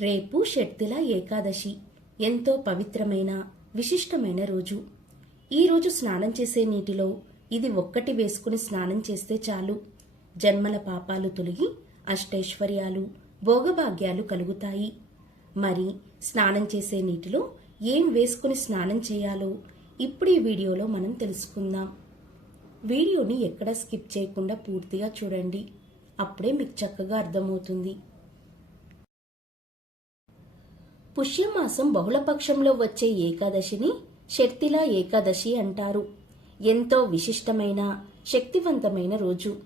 రేపు షట్తిల ఏకాదశి. ఎంతో పవిత్రమైన విశిష్టమైన రోజు. ఈ రోజు స్నానం చేసే నీటిలో ఇది ఒక్కటి వేసుకుని స్నానం చేస్తే చాలు. జన్మల పాపాలు తొలగి అష్టైశ్వర్యాలు భోగభాగ్యాలు కలుగుతాయి. మరి స్నానం చేసే నీటిలో ఏం వేసుకుని స్నానం చేయాలో ఇప్పుడు ఈ వీడియోలో మనం తెలుసుకుందాం. వీడియోని ఎక్కడ స్కిప్ చేయకుండా పూర్తిగా చూడండి. అప్పుడే మీకు చక్కగా అర్థమవుతుంది. పుష్యమాసం బహుళపక్షంలో వచ్చే ఏకాదశిని షర్తిలా ఏకాదశి అంటారు. ఎంతో విశిష్టమైన శక్తివంతమైన రోజు.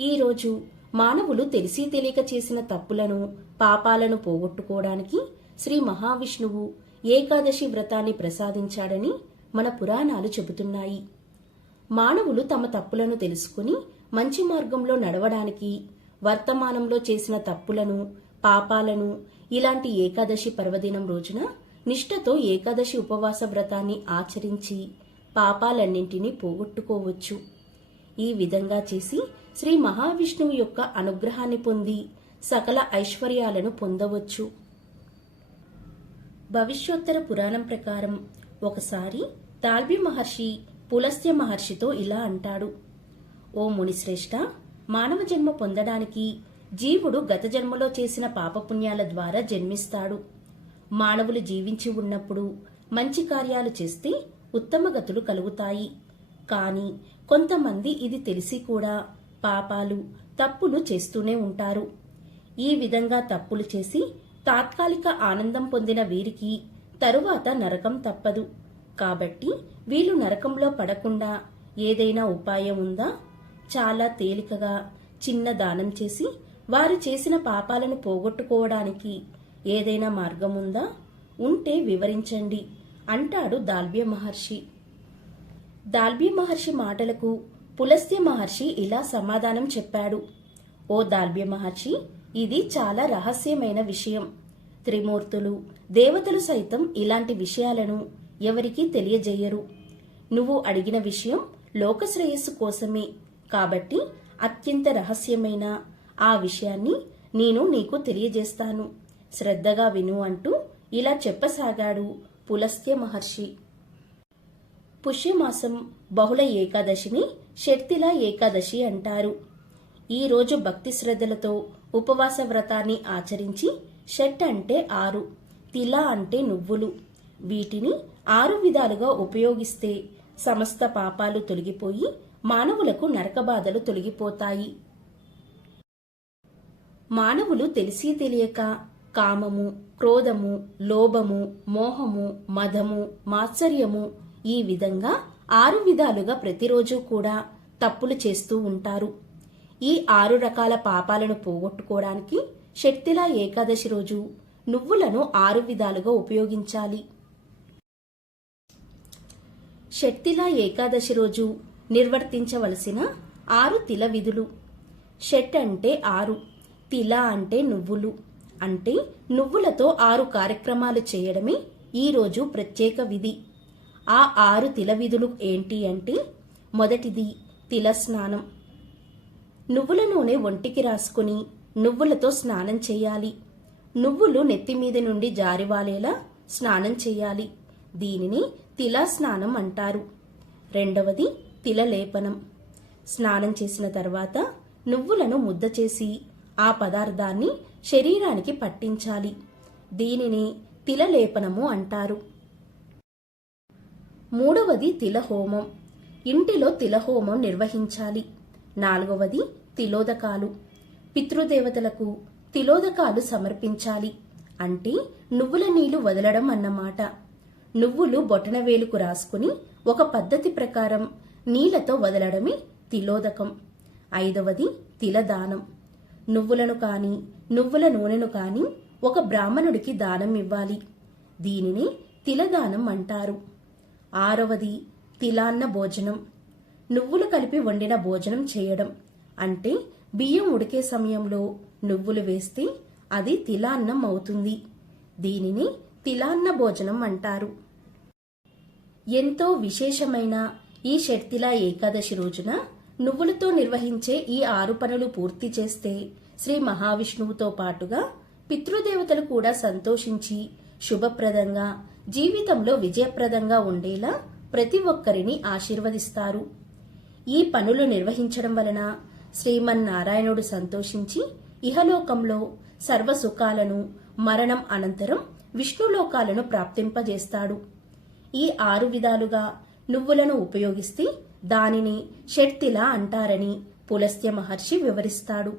ఈ రోజు మానవులు తెలిసి తెలియక చేసిన తప్పులను పాపాలను పోగొట్టుకోవడానికి శ్రీ మహావిష్ణువు ఏకాదశి వ్రతాన్ని ప్రసాదించాడని మన పురాణాలు చెబుతున్నాయి. మానవులు తమ తప్పులను తెలుసుకుని మంచి మార్గంలో నడవడానికి వర్తమానంలో చేసిన తప్పులను పాపాలను ఇలాంటి ఏకాదశి పర్వదినం రోజున నిష్ఠతో ఏకాదశి ఉపవాస వ్రతాన్ని ఆచరించి పాపాలన్నింటినీ పోగొట్టుకోవచ్చు. ఈ విధంగా చేసి శ్రీ మహావిష్ణువు యొక్క అనుగ్రహాన్ని పొంది సకల ఐశ్వర్యాలను పొందవచ్చు. భవిష్యోత్తర పురాణం ప్రకారం ఒకసారి తాల్బి మహర్షి పులస్త్య మహర్షితో ఇలా అంటాడు. ఓ మునిశ్రేష్ఠ మానవ జన్మ పొందడానికి జీవుడు గత జన్మలో చేసిన పాపపుణ్యాల ద్వారా జన్మిస్తాడు. మానవులు జీవించి ఉన్నప్పుడు మంచి కార్యాలు చేస్తే ఉత్తమ గతులు కలుగుతాయి. కానీ కొంతమంది ఇది తెలిసి కూడా పాపాలు తప్పులు చేస్తూనే ఉంటారు. ఈ విధంగా తప్పులు చేసి తాత్కాలిక ఆనందం పొందిన వీరికి తరువాత నరకం తప్పదు. కాబట్టి వీళ్ళు నరకంలో పడకుండా ఏదైనా ఉపాయం ఉందా? చాలా తేలికగా చిన్న దానం చేసి వారు చేసిన పాపాలను పోగొట్టుకోవడానికి ఏదైనా మార్గముందా? ఉంటే వివరించండి అంటాడు దాల్వ్య మహర్షి. దాల్వ్య మహర్షి మాటలకు పులస్త్య మహర్షి ఇలా సమాధానం చెప్పాడు. ఓ దాల్వ్య మహర్షి ఇది చాలా రహస్యమైన విషయం. త్రిమూర్తులు దేవతలు సైతం ఇలాంటి విషయాలను ఎవరికీ తెలియజేయరు. నువ్వు అడిగిన విషయం లోకశ్రేయస్సు కోసమే కాబట్టి అత్యంత రహస్యమైన ఆ విషయాన్ని నేను నీకు తెలియజేస్తాను. శ్రద్ధగా విను అంటూ ఇలా చెప్పసాగాడు పులస్త్య మహర్షి. పుష్యమాసం బహుళ ఏకాదశిని శక్తిల ఏకాదశి అంటారు. ఈరోజు భక్తి శ్రద్ధలతో ఉపవాస వ్రతాన్ని ఆచరించి షట్ అంటే ఆరు తిల అంటే నువ్వులు. వీటిని ఆరు విధాలుగా ఉపయోగిస్తే సమస్త పాపాలు తొలగిపోయి మానవులకు నరకబాధలు తొలగిపోతాయి. మానవులు తెలిసి తెలియక కామము క్రోధము లోభము మోహము మదము మాత్సర్యము ఈ విధంగా ఆరు విధాలుగా ప్రతిరోజు కూడా తప్పులు చేస్తూ ఉంటారు. ఈ ఆరు రకాల పాపాలను పోగొట్టుకోవడానికి శక్తిలా ఏకాదశి రోజు నువ్వులను ఆరు విధాలుగా ఉపయోగించాలి. షట్తిల ఏకాదశి రోజు నిర్వర్తించవలసిన ఆరు తిల విధులు. షట్ అంటే ఆరు. తిల అంటే నువ్వులు. అంటే నువ్వులతో ఆరు కార్యక్రమాలు చేయడమే ఈరోజు ప్రత్యేక విధి. ఆ ఆరు తిల విధులు ఏంటి అంటే మొదటిది తిల స్నానం. నువ్వుల నూనె ఒంటికి రాసుకుని నువ్వులతో స్నానం చేయాలి. నువ్వులు నెత్తి మీద నుండి జారివాలేలా స్నానం చేయాలి. దీనిని తిలా స్నానం అంటారు. రెండవది తిల లేపనం. స్నానం చేసిన తర్వాత నువ్వులను ముద్ద చేసి ఆ పదార్థాన్ని శరీరానికి పట్టించాలి. దీనిని తిలలేపనము అంటారు. మూడవది తిలహోమం. ఇంటిలో తిలహోమం నిర్వహించాలి. నాలుగవది తిలోదకాలు. పితృదేవతలకు తిలోదకాలు సమర్పించాలి. అంటే నువ్వుల నీళ్ళు వదలడం అన్నమాట. నువ్వులు బొటనవేలుకు రాసుకుని ఒక పద్ధతి ప్రకారం నీళ్ళతో వదలడమే తిలోదకం. ఐదవది తిలదానం. నువ్వులను కాని నువ్వుల నూనెను కాని ఒక బ్రాహ్మణుడికి దానం ఇవ్వాలి. దీనిని తిలదానం అంటారు. ఆరవది తిలాన్న భోజనం. నువ్వులు కలిపి వండిన భోజనం చేయడం. అంటే బియ్యం ఉడికే సమయంలో నువ్వులు వేస్తే అది తిలాన్నం అవుతుంది. దీనిని తిలాన్న భోజనం అంటారు. ఎంతో విశేషమైన ఈ షట్తిలా ఏకాదశి రోజున నువ్వులతో నిర్వహించే ఈ ఆరు పనులు పూర్తి చేస్తే శ్రీ మహావిష్ణువుతో పాటుగా పితృదేవతలు కూడా సంతోషించి శుభప్రదంగా జీవితంలో విజయప్రదంగా ఉండేలా ప్రతి ఒక్కరిని ఆశీర్వదిస్తారు. ఈ పనులు నిర్వహించడం వలన శ్రీమన్నారాయణుడు సంతోషించి ఇహలోకంలో సర్వసుఖాలను మరణం అనంతరం విష్ణులోకాలను ప్రాప్తింపజేస్తాడు. ఈ ఆరు విధాలుగా నువ్వులను ఉపయోగిస్తే దానిని షట్తిల అంటారని పులస్త్య మహర్షి వివరిస్తాడు.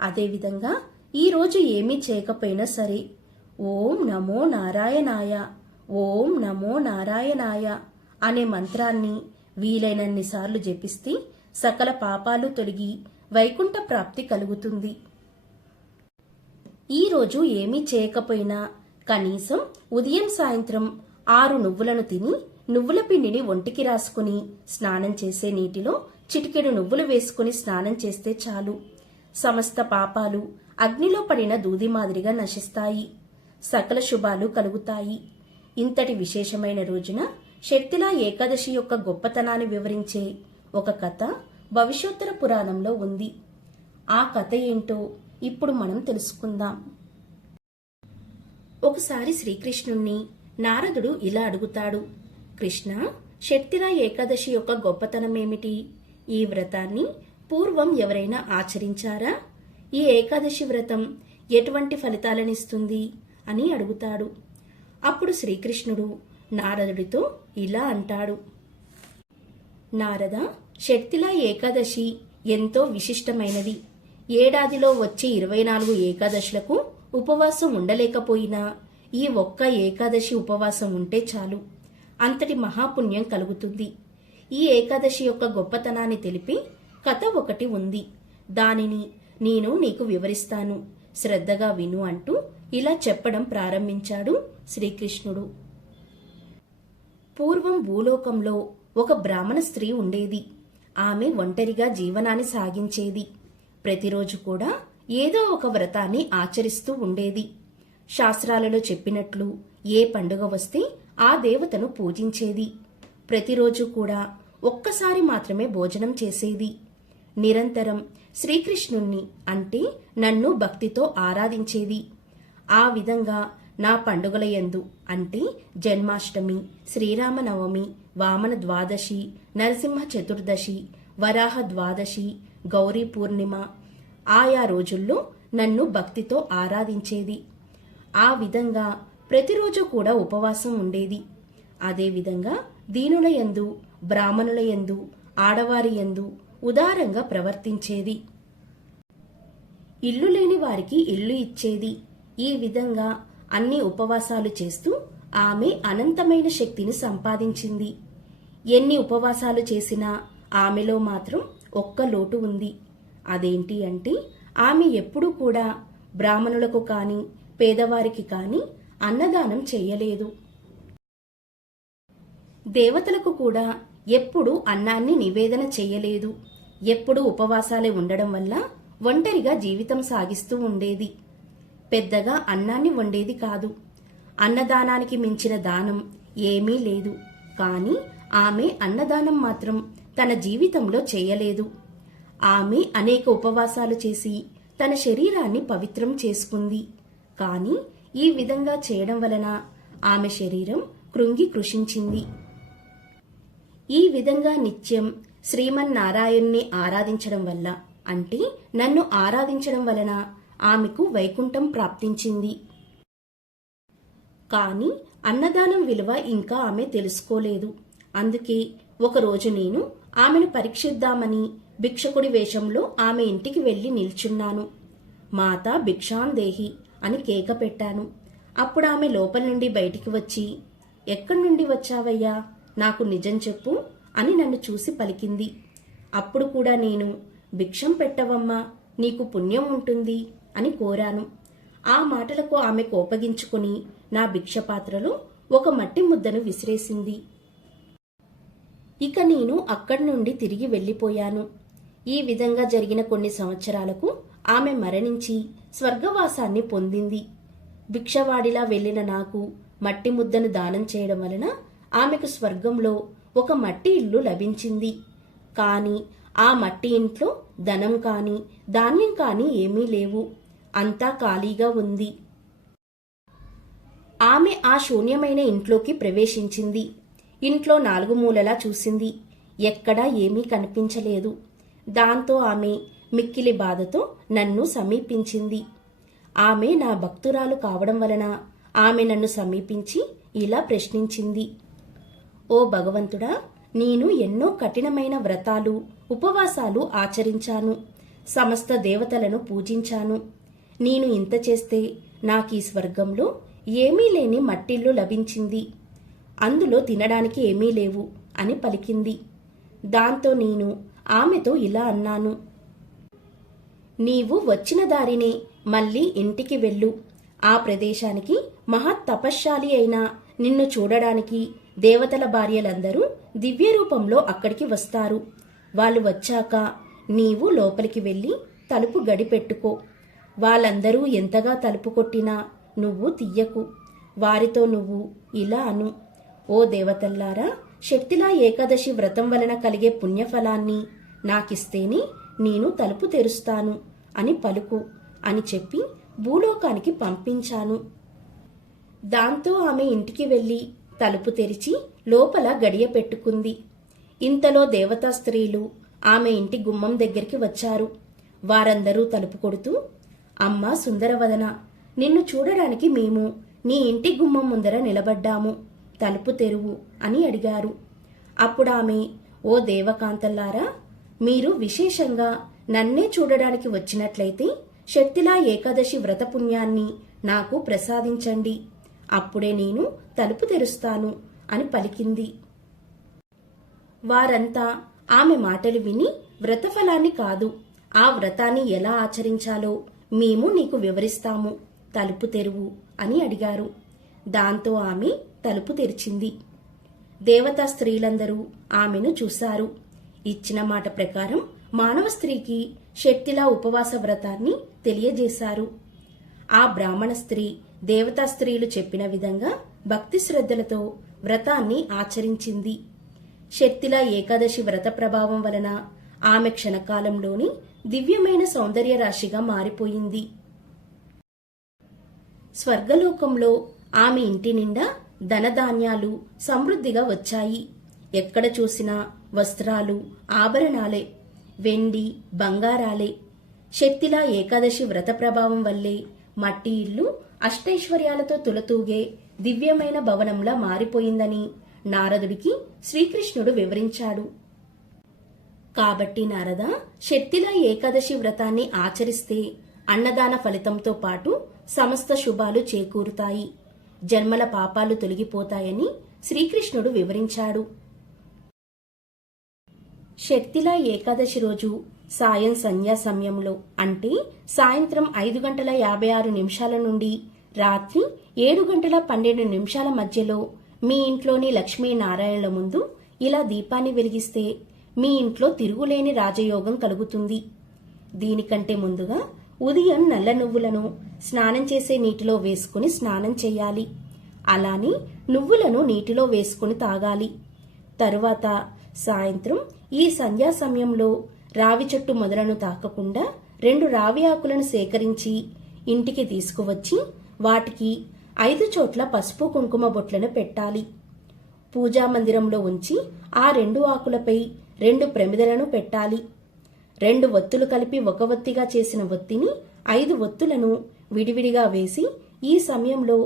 అదేవిధంగా ఈరోజు ఏమీ చేయకపోయినా సరే ఓం నమో నారాయణాయ ఓం నమో నారాయణాయ అనే మంత్రాన్ని వీలైనన్నిసార్లు జపిస్తే సకల పాపాలు తొలగి వైకుంఠ ప్రాప్తి కలుగుతుంది. ఈరోజు ఏమీ చేయకపోయినా కనీసం ఉదయం సాయంత్రం ఆరు నువ్వులను తిని నువ్వుల పిండిని ఒంటికి రాసుకుని స్నానం చేసే నీటిలో చిటికెడు నువ్వులు వేసుకుని స్నానం చేస్తే చాలు. సమస్త పాపాలు అగ్నిలో పడిన దూది మాదిరిగా నశిస్తాయి. సకల శుభాలు కలుగుతాయి. ఇంతటి విశేషమైన రోజున శక్తిలా ఏకాదశి యొక్క గొప్పతనాన్ని వివరించే ఒక కథ భవిష్యోత్తర పురాణంలో ఉంది. ఆ కథ ఏంటో ఇప్పుడు మనం తెలుసుకుందాం. ఒకసారి శ్రీకృష్ణుణ్ణి నారదుడు ఇలా అడుగుతాడు. కృష్ణ శక్తిరా ఏకాదశి యొక్క గొప్పతనం ఏమిటి ఈ వ్రతాన్ని పూర్వం ఎవరైనా ఆచరించారా? ఈ ఏకాదశి వ్రతం ఎటువంటి ఫలితాలనిస్తుంది అని అడుగుతాడు. అప్పుడు శ్రీకృష్ణుడు నారదుడితో ఇలా అంటాడు. నారద శక్తిల ఏకాదశి ఎంతో విశిష్టమైనది. ఏడాదిలో వచ్చే ఇరవై నాలుగు ఏకాదశులకు ఉపవాసం ఉండలేకపోయినా ఈ ఒక్క ఏకాదశి ఉపవాసం ఉంటే చాలు. అంతటి మహాపుణ్యం కలుగుతుంది. ఈ ఏకాదశి యొక్క గొప్పతనాన్ని తెలిపి కథ ఒకటి ఉంది. దానిని నేను నీకు వివరిస్తాను. శ్రద్ధగా విను అంటూ ఇలా చెప్పడం ప్రారంభించాడు శ్రీకృష్ణుడు. పూర్వం భూలోకంలో ఒక బ్రాహ్మణ స్త్రీ ఉండేది. ఆమె ఒంటరిగా జీవనాన్ని సాగించేది. ప్రతిరోజు కూడా ఏదో ఒక వ్రతాన్ని ఆచరిస్తూ ఉండేది. శాస్త్రాలలో చెప్పినట్లు ఏ పండుగ వస్తే ఆ దేవతను పూజించేది. ప్రతిరోజు కూడా ఒక్కసారి మాత్రమే భోజనం చేసేది. నిరంతరం శ్రీకృష్ణుణ్ణి అంటే నన్ను భక్తితో ఆరాధించేది. ఆ విధంగా నా పండుగల యందు అంటే జన్మాష్టమి శ్రీరామనవమి వామన ద్వాదశి నరసింహ చతుర్దశి వరాహ ద్వాదశి గౌరీ పూర్ణిమ ఆయా రోజుల్లో నన్ను భక్తితో ఆరాధించేది. ఆ విధంగా ప్రతిరోజు కూడా ఉపవాసం ఉండేది. అదేవిధంగా దీనుల యందు బ్రాహ్మణుల యందు ఆడవారి యందు ఉదారంగా ప్రవర్తించేది. ఇల్లు లేని వారికి ఇల్లు ఇచ్చేది. ఈ విధంగా అన్ని ఉపవాసాలు చేస్తూ ఆమె అనంతమైన శక్తిని సంపాదించింది. ఎన్ని ఉపవాసాలు చేసినా ఆమెలో మాత్రం ఒక్క లోటు ఉంది. అదేంటి అంటే ఆమె ఎప్పుడూ కూడా బ్రాహ్మణులకు కానీ పేదవారికి కానీ అన్నదానం చెయ్యలేదు దేవతలకు కూడా ఎప్పుడూ అన్నాన్ని నివేదన చెయ్యలేదు ఎప్పుడూ ఉపవాసాలే ఉండడం వల్ల ఒంటరిగా జీవితం సాగిస్తూ ఉండేది. పెద్దగా అన్నాన్ని వండేది కాదు. అన్నదానానికి మించిన దానం ఏమీ లేదు. కానీ ఆమె అన్నదానం మాత్రం తన జీవితంలో చేయలేదు. ఆమె అనేక ఉపవాసాలు చేసి తన శరీరాన్ని పవిత్రం చేసుకుంది. కానీ ఈ విధంగా చేయడం వలన ఆమె శరీరం కృంగి కృషించింది. ఈ విధంగా నిత్యం శ్రీమన్నారాయణ్ణి ఆరాధించడం వల్ల అంటే నన్ను ఆరాధించడం వలన ఆమెకు వైకుంఠం ప్రాప్తించింది. కాని అన్నదానం విలువ ఇంకా ఆమె తెలుసుకోలేదు. అందుకే ఒకరోజు నేను ఆమెను పరీక్షిద్దామని భిక్షకుడి వేషంలో ఆమె ఇంటికి వెళ్ళి నిల్చున్నాను. మాత భిక్షాందేహి. అని కేక పెట్టాను. అప్పుడు ఆమె లోపల నుండి బయటికి వచ్చి ఎక్కడి నుండి వచ్చావయ్యా? నాకు నిజం చెప్పు అని నన్ను చూసి పలికింది. అప్పుడు కూడా నేను భిక్షం పెట్టవమ్మా నీకు పుణ్యం ఉంటుంది అని కోరాను. ఆ మాటలకు ఆమె కోపగించుకుని నా భిక్ష పాత్రలో ఒక మట్టి ముద్దను విసిరేసింది. ఇక నేను అక్కడి నుండి తిరిగి వెళ్ళిపోయాను. ఈ విధంగా జరిగిన కొన్ని సంవత్సరాలకు ఆమె మరణించి స్వర్గవాసాన్ని పొందింది. భిక్షవాడిలా వెళ్ళిన నాకు మట్టి ముద్దను దానం చేయడం వలన ఆమెకు స్వర్గంలో ఒక మట్టి ఇల్లు లభించింది. కాని ఆ మట్టి ఇంట్లో ధనం కాని ధాన్యం కాని ఏమీ లేవు. అంతా ఖాళీగా ఉంది. ఆమె ఆ శూన్యమైన ఇంట్లోకి ప్రవేశించింది. ఇంట్లో నాలుగు మూలలా చూసింది. ఎక్కడా ఏమీ కనిపించలేదు. దాంతో ఆమె మిక్కిలి బాధతో నన్ను సమీపించింది. ఆమె నా భక్తురాలు కావడం వలన ఆమె నన్ను సమీపించి ఇలా ప్రశ్నించింది. ఓ భగవంతుడా నేను ఎన్నో కఠినమైన వ్రతాలు ఉపవాసాలు ఆచరించాను సమస్త దేవతలను పూజించాను. నేను ఇంత చేస్తే నాకు ఈ స్వర్గంలో ఏమీ లేని మట్టిల్లు లభించింది. అందులో తినడానికి ఏమీ లేవు అని పలికింది. దాంతో నేను ఆమెతో ఇలా అన్నాను. నీవు వచ్చిన దారినే మళ్ళీ ఇంటికి వెళ్ళు. ఆ ప్రదేశానికి మహాతపశ్శాలి అయిన నిన్ను చూడడానికి దేవతల భార్యలందరూ దివ్య రూపంలో అక్కడికి వస్తారు. వాళ్ళు వచ్చాక నీవు లోపలికి వెళ్ళి తలుపు గడిపెట్టుకో. వాళ్ళందరూ ఎంతగా తలుపు కొట్టినా నువ్వు తీయకు. వారితో నువ్వు ఇలా అను. ఓ దేవతల్లారా శక్తిలా ఏకాదశి వ్రతం వలన కలిగే పుణ్యఫలాన్ని నాకిస్తేనే నేను తలుపు తెరుస్తాను అని పలుకు అని చెప్పి భూలోకానికి పంపించాను. దాంతో ఆమె ఇంటికి వెళ్ళి తలుపు తెరిచి లోపల గడియ పెట్టుకుంది. ఇంతలో దేవతా స్త్రీలు ఆమె ఇంటి గుమ్మం దగ్గరికి వచ్చారు. వారందరూ తలుపు కొడుతూ అమ్మా సుందరవదన నిన్ను చూడడానికి మేము నీ ఇంటి గుమ్మం ముందర నిలబడ్డాము. తలుపు తెరువు అని అడిగారు. అప్పుడు ఆమె ఓ దేవకాంతల్లారా మీరు విశేషంగా నన్నే చూడడానికి వచ్చినట్లయితే శక్తిలా ఏకాదశి వ్రత పుణ్యాన్ని నాకు ప్రసాదించండి. అప్పుడే నేను తలుపు తెరుస్తాను అని పలికింది. వారంతా ఆమె మాటలు విని వ్రతఫలాన్ని కాదు ఆ వ్రతాన్ని ఎలా ఆచరించాలో మేము నీకు వివరిస్తాము. తలుపు తెరువు అని అడిగారు. దాంతో ఆమె తలుపు తెరిచింది. దేవతా స్త్రీలందరూ ఆమెను చూశారు. ఇచ్చిన మాట ప్రకారం మానవ స్త్రీకి శక్తిలా ఉపవాస వ్రతాన్ని తెలియజేశారు. ఆ బ్రాహ్మణ స్త్రీ దేవతా స్త్రీలు చెప్పిన విధంగా భక్తి శ్రద్ధలతో వ్రతాన్ని ఆచరించింది. శక్తిలా ఏకాదశి వ్రత ప్రభావం వలన ఆమె క్షణకాలంలోని దివ్యమైన సౌందర్య రాశిగా మారిపోయింది. స్వర్గలోకంలో ఆమె ఇంటి నిండా ధనధాన్యాలు సమృద్ధిగా వచ్చాయి. ఎక్కడ చూసినా వస్త్రాలు ఆభరణాలే వెండి బంగారాలే. శక్తిలా ఏకాదశి వ్రత ప్రభావం వల్లే మట్టి ఇల్లు అష్టైశ్వర్యాలతో తులతూగే దివ్యమైన భవనంలా మారిపోయిందని నారదుడికి శ్రీకృష్ణుడు వివరించాడు. కాబట్టి నారద శక్తిలా ఏకాదశి వ్రతాన్ని ఆచరిస్తే అన్నదాన ఫలితంతో పాటు సమస్త శుభాలు చేకూరుతాయి. జన్మల పాపాలు తొలగిపోతాయని శ్రీకృష్ణుడు వివరించాడు. శక్తిలా ఏకాదశి రోజు సాయం సంధ్యా సమయంలో అంటే సాయంత్రం ఐదు గంటల యాభై ఆరు నిమిషాల నుండి రాత్రి ఏడు గంటల పన్నెండు నిమిషాల మధ్యలో మీ ఇంట్లోని లక్ష్మీనారాయణల ముందు ఇలా దీపాన్ని వెలిగిస్తే మీ ఇంట్లో తిరుగులేని రాజయోగం కలుగుతుంది. దీనికంటే ముందుగా ఉదయం నల్ల నువ్వులను స్నానం చేసే నీటిలో వేసుకుని స్నానం చేయాలి. అలానే నువ్వులను నీటిలో వేసుకుని తాగాలి. తరువాత సాయంత్రం ఈ సంధ్యా సమయంలో రావి చెట్టు మొదలను తాకకుండా రెండు రావి ఆకులను సేకరించి ఇంటికి తీసుకువచ్చి వాటికి ఐదు చోట్ల పసుపు కుంకుమ బొట్లను పెట్టాలి. పూజా మందిరంలో ఉంచి ఆ రెండు ఆకులపై రెండు ప్రమిదలను పెట్టాలి. రెండు ఒత్తులు కలిపి ఒక ఒత్తిగా చేసిన ఒత్తిని ఐదు ఒత్తులను విడివిడిగా వేసి ఈ సమయంలో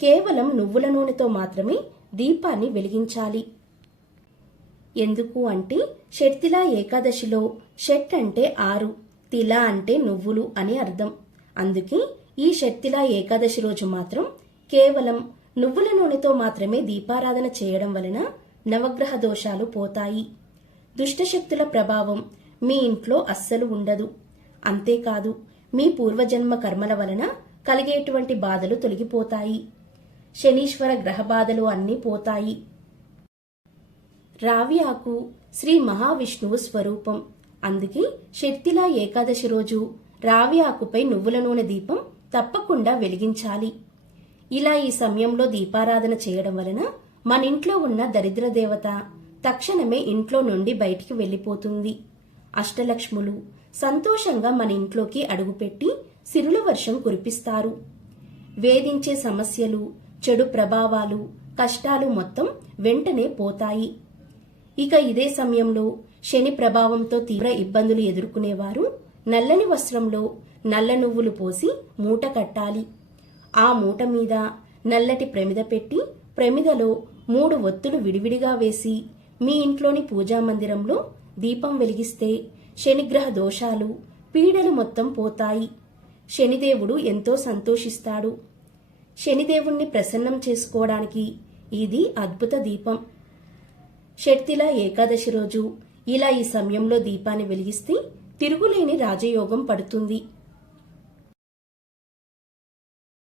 కేవలం నువ్వుల నూనెతో మాత్రమే దీపాన్ని వెలిగించాలి. ఎందుకు అంటే షట్తిలా ఏకాదశిలో షట్ అంటే ఆరు తిలా అంటే నువ్వులు అని అర్థం. అందుకే ఈ షట్తిలా ఏకాదశి రోజు మాత్రం కేవలం నువ్వుల నూనెతో మాత్రమే దీపారాధన చేయడం వలన నవగ్రహ దోషాలు పోతాయి. దుష్టశక్తుల ప్రభావం మీ ఇంట్లో అస్సలు ఉండదు. అంతేకాదు మీ పూర్వజన్మ కర్మల వలన కలిగేటువంటి బాధలు తొలగిపోతాయి. శనీశ్వర గ్రహ బాధలు అన్నీ పోతాయి. రావి ఆకు శ్రీ మహావిష్ణువు స్వరూపం. అందుకే శక్తిలా ఏకాదశి రోజు రావి ఆకుపై నువ్వుల నూనె దీపం తప్పకుండా వెలిగించాలి. ఇలా ఈ సమయంలో దీపారాధన చేయడం వలన మన ఇంట్లో ఉన్న దరిద్ర దేవత తక్షణమే ఇంట్లో నుండి బయటికి వెళ్ళిపోతుంది. అష్టలక్ష్ములు సంతోషంగా మన ఇంట్లోకి అడుగుపెట్టి సిరుల వర్షం కురిపిస్తారు. వేధించే సమస్యలు చెడు ప్రభావాలు కష్టాలు మొత్తం వెంటనే పోతాయి. ఇక ఇదే సమయంలో శని ప్రభావంతో తీవ్ర ఇబ్బందులు ఎదుర్కొనేవారు. నల్లని వస్త్రంలో నల్ల నువ్వులు పోసి మూట కట్టాలి. ఆ మూట మీద నల్లటి ప్రమిద పెట్టి ప్రమిదలో మూడు ఒత్తులు విడివిడిగా వేసి మీ ఇంట్లోని పూజా మందిరంలో దీపం వెలిగిస్తే శనిగ్రహ దోషాలు పీడలు మొత్తం పోతాయి. శనిదేవుడు ఎంతో సంతోషిస్తాడు. శనిదేవుణ్ణి ప్రసన్నం చేసుకోవడానికి ఇది అద్భుత దీపం. షట్తిలా ఏకాదశి రోజు. ఇలా ఈ సమయంలో దీపాన్ని వెలిగిస్తే తిరుగులేని రాజయోగం పడుతుంది.